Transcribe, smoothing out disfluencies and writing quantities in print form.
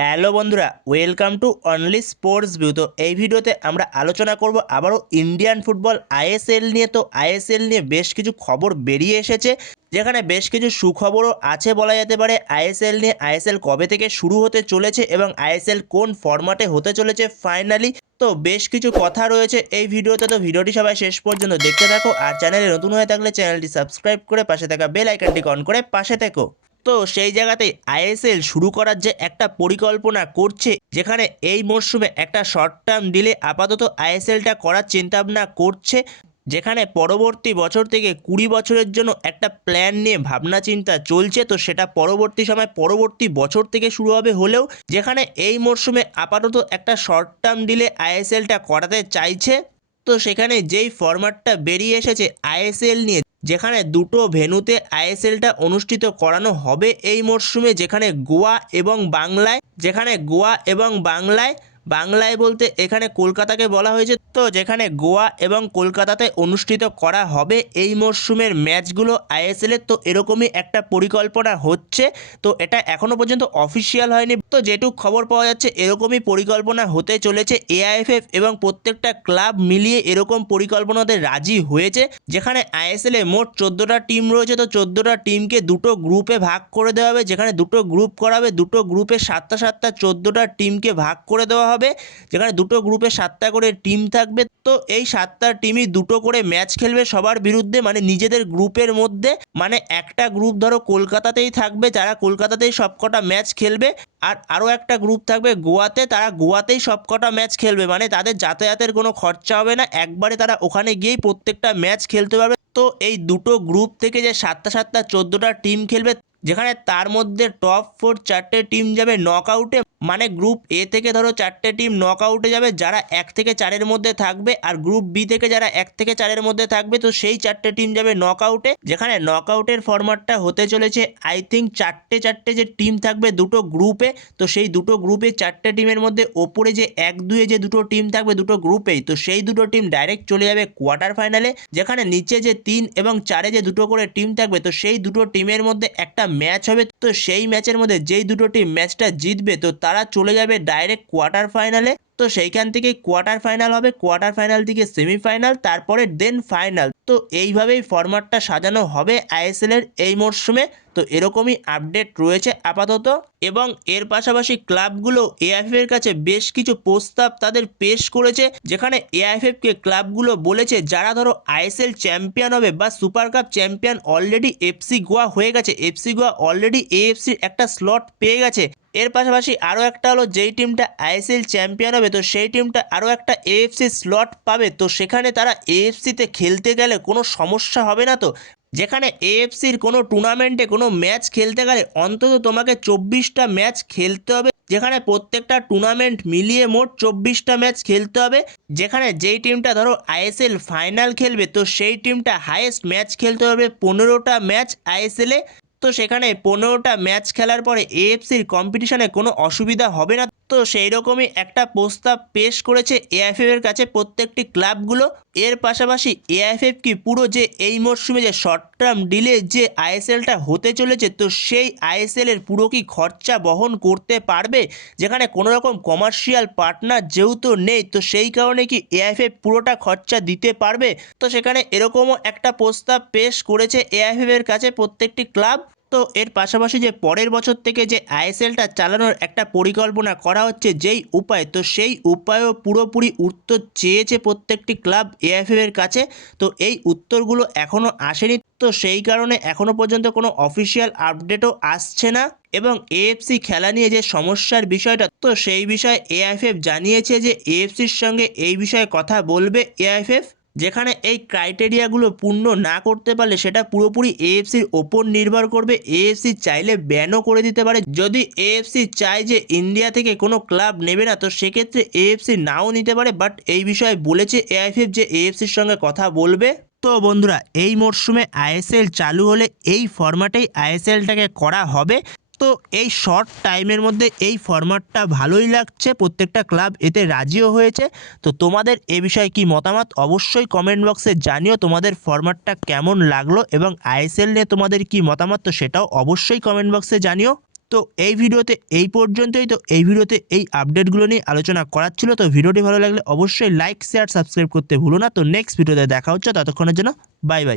Hello বন্ধুরা, welcome to only sports view. তো এই ভিডিওতে আমরা আলোচনা করব আবারও ইন্ডিয়ান ফুটবল আইএসএল নিয়ে। তো আইএসএল নিয়ে বেশ কিছু খবর বেরিয়ে এসেছে, যেখানে বেশ কিছু সুখবরও আছে বলা যেতে পারে আইএসএল নিয়ে। আইএসএল কবে থেকে শুরু হতে চলেছে এবং আইএসএল কোন ফরম্যাটে হতে চলেছে ফাইনালি। তো বেশ কিছু কথা রয়েছে এই ভিডিওতে, তো ভিডিওটি সবাই শেষ পর্যন্ত দেখতে থাকো। আর চ্যানেলে নতুন হয়ে থাকলে চ্যানেলটি সাবস্ক্রাইব করে পাশে থাকা বেল আইকনটি অন করে পাশে থেকো। তো সেই জায়গাতে আইএসএল শুরু করার যে একটা পরিকল্পনা করছে, যেখানে এই মরশুমে একটা শর্ট টার্ম ডিলে আপাতত আইএসএলটা করার চিন্তাভাবনা করছে, যেখানে পরবর্তী বছর থেকে 20 বছরের জন্য একটা প্ল্যান নিয়ে ভাবনা চিন্তা চলছে। তো সেটা পরবর্তী সময় পরবর্তী বছর থেকে শুরু হবে হলেও, যেখানে এই মরশুমে আপাতত একটা শর্ট টার্ম ডিলে আইএসএলটা করাতে চাইছে। তো সেখানে যেই ফরম্যাটটা বেরিয়ে এসেছে আইএসএল নিয়ে, যেখানে দুটো ভেন্যুতে আইএসএলটা অনুষ্ঠিত করানো হবে এই মরশুমে, যেখানে গোয়া এবং বাংলায় বলতে এখানে কলকাতাকে বলা হয়েছে। তো যেখানে গোয়া এবং কলকাতাতে অনুষ্ঠিত করা হবে এই মরশুমের ম্যাচগুলো আইএসএলের। তো এরকমই একটা পরিকল্পনা হচ্ছে। তো এটা এখনও পর্যন্ত অফিসিয়াল হয়নি, তো যেটুকু খবর পাওয়া যাচ্ছে এরকমই পরিকল্পনা হতে চলেছে। এআইএফএফ এবং প্রত্যেকটা ক্লাব মিলিয়ে এরকম পরিকল্পনাতে রাজি হয়েছে, যেখানে আইএসএলে মোট 14টা টিম রয়েছে। তো 14টা টিমকে দুটো গ্রুপে ভাগ করে দেওয়া হবে, যেখানে দুটো গ্রুপ করা হবে, দুটো গ্রুপে 7টা 7টা 14টা টিমকে ভাগ করে দেওয়া হবে, যেখানে দুটো গ্রুপে 7টা করে টিম থাকবে। তো এই 7টা টিমই দুটো করে ম্যাচ খেলবে সবার বিরুদ্ধে, মানে নিজেদের গ্রুপের মধ্যে। মানে একটা গ্রুপ ধরো কলকাতাতেই থাকবে, যারা কলকাতাতেই সবকটা ম্যাচ খেলবে, আর আরও একটা গ্রুপ থাকবে গোয়াতে, তারা গোয়াতেই সবকটা ম্যাচ খেলবে। মানে তাদের যাতায়াতের কোনো খরচা হবে না, একবারে তারা ওখানে গিয়েই প্রত্যেকটা ম্যাচ খেলতে পারবে। তো এই দুটো গ্রুপ থেকে যে 7টা 7টা 14টা টিম খেলবে, যেখানে তার মধ্যে টপ 4 4টে টিম যাবে নক আউটে। মানে গ্রুপ এ থেকে ধরো 4টে টিম নক আউটে যাবে, যারা 1 থেকে 4-এর মধ্যে থাকবে, আর গ্রুপ বি থেকে যারা 1 থেকে 4-এর মধ্যে থাকবে, তো সেই 4টে টিম যাবে নক আউটে। যেখানে নক আউটের ফরম্যাটটা হতে চলেছে আই থিঙ্ক 4টে 4টে যে টিম থাকবে দুটো গ্রুপে। তো সেই দুটো গ্রুপে 4টে টিমের মধ্যে ওপরে যে 1-2-এ যে দুটো টিম থাকবে দুটো গ্রুপেই, তো সেই দুটো টিম ডাইরেক্ট চলে যাবে কোয়ার্টার ফাইনালে। যেখানে নিচে যে 3 এবং 4-এ যে দুটো করে টিম থাকবে, তো সেই দুটো টিমের মধ্যে একটা ম্যাচ হবে। তো সেই ম্যাচের মধ্যে যেই দুটো টিম ম্যাচটা জিতবে, তো তারা চলে যাবে ডাইরেক্ট কোয়ার্টার ফাইনালে। তো সেইখান থেকে কোয়ার্টার ফাইনাল হবে, কোয়ার্টার ফাইনাল থেকে সেমিফাইনাল, তারপরে দেন ফাইনাল। তো এইভাবেই ফরম্যাটটা সাজানো হবে আইএসএল এর এই মরশুমে। তো এরকমই আপডেট রয়েছে আপাতত। এবং এর পাশাপাশি ক্লাবগুলো এআইএফএফ এর কাছে বেশ কিছু প্রস্তাব তাদের পেশ করেছে, যেখানে এআইএফএফ কে ক্লাবগুলো বলেছে যারা ধরো আইএসএল চ্যাম্পিয়ন হবে বা super cup champion already FC Goa হয়ে গেছে, এফসি গোয়া অলরেডি এএফসির একটা স্লট পেয়ে গেছে। এর পাশাপাশি আরও একটা হলো, যেই টিমটা আইএসএল চ্যাম্পিয়ন হবে, তো সেই টিমটা আরও একটা এএফসি স্লট পাবে। তো সেখানে তারা এএফসিতে খেলতে গেলে কোনো সমস্যা হবে না। তো যেখানে এএফসির কোনো টুর্নামেন্টে কোনো ম্যাচ খেলতে গেলে অন্তত তোমাকে 24টা ম্যাচ খেলতে হবে, যেখানে প্রত্যেকটা টুর্নামেন্ট মিলিয়ে মোট 24টা ম্যাচ খেলতে হবে। যেখানে যেই টিমটা ধরো আইএসএল ফাইনাল খেলবে, তো সেই টিমটা হাইয়েস্ট ম্যাচ খেলতে হবে 15টা ম্যাচ আইএসএলে। তো সেখানে 15টা ম্যাচ খেলার পরে এএফসির কম্পিটিশনে কোনো অসুবিধা হবে না। তো সেই রকমই একটা প্রস্তাব পেশ করেছে এআইএফএফ এর কাছে প্রত্যেকটি ক্লাবগুলো। এর পাশাপাশি এআইএফএফ কি পুরো যে এই মরশুমে যে শর্ট টার্ম ডিলে যে আইএসএলটা হতে চলেছে, তো সেই আইএসএল এর পুরো কি খরচা বহন করতে পারবে, যেখানে কোনো রকম কমার্শিয়াল পার্টনার যেহেতু নেই, তো সেই কারণে কি এআইএফএফ পুরোটা খরচা দিতে পারবে। তো সেখানে এরকমও একটা প্রস্তাব পেশ করেছে এআইএফএফ এর কাছে প্রত্যেকটি ক্লাব। তো এর পাশাপাশি যে পরের বছর থেকে যে আইএসএলটা চালানোর একটা পরিকল্পনা করা হচ্ছে যেই উপায়, তো সেই উপায়ও পুরোপুরি উত্তর চেয়েছে প্রত্যেকটি ক্লাব এআইএফএফ এর কাছে। তো এই উত্তরগুলো এখনও আসেনি, তো সেই কারণে এখনও পর্যন্ত কোনো অফিসিয়াল আপডেটও আসছে না। এবং এএফসি খেলা নিয়ে যে সমস্যার বিষয়টা, তো সেই বিষয়ে এআইএফএফ জানিয়েছে যে এএফসির সঙ্গে এই বিষয়ে কথা বলবে এআইএফএফ। যেখানে এই ক্রাইটেরিয়াগুলো পূর্ণ না করতে পারলে সেটা পুরোপুরি এএফসির ওপর নির্ভর করবে। এএফসি চাইলে ব্যানও করে দিতে পারে, যদি এএফসি চায় যে ইন্ডিয়া থেকে কোনো ক্লাব নেবে না, তো সেক্ষেত্রে এএফসি নাও নিতে পারে। বাট এই বিষয়ে বলেছে এআইএফএফ যে এএফসির সঙ্গে কথা বলবে। তো বন্ধুরা, এই মরশুমে আইএসএল চালু হলে এই ফরম্যাটেই আইএসএলটাকে করা হবে। তো এই শর্ট টাইমের মধ্যে এই ফরম্যাটটা ভালোই লাগছে, প্রত্যেকটা ক্লাব এতে রাজিও হয়েছে। তো তোমাদের এ বিষয়ে কি মতামত অবশ্যই কমেন্ট বক্সে জানিও, তোমাদের ফরম্যাটটা কেমন লাগলো এবং আইএসএল নিয়ে তোমাদের কি মতামত, তো সেটাও অবশ্যই কমেন্ট বক্সে জানিও। তো এই ভিডিওতে এই পর্যন্তই। তো এই ভিডিওতে এই আপডেটগুলো নিয়ে আলোচনা করার ছিল। তো ভিডিওটি ভালো লাগলে অবশ্যই লাইক শেয়ার সাবস্ক্রাইব করতে ভুলো না। তো নেক্সট ভিডিওতে দেখা হচ্ছে, ততক্ষণের জন্য বাই বাই।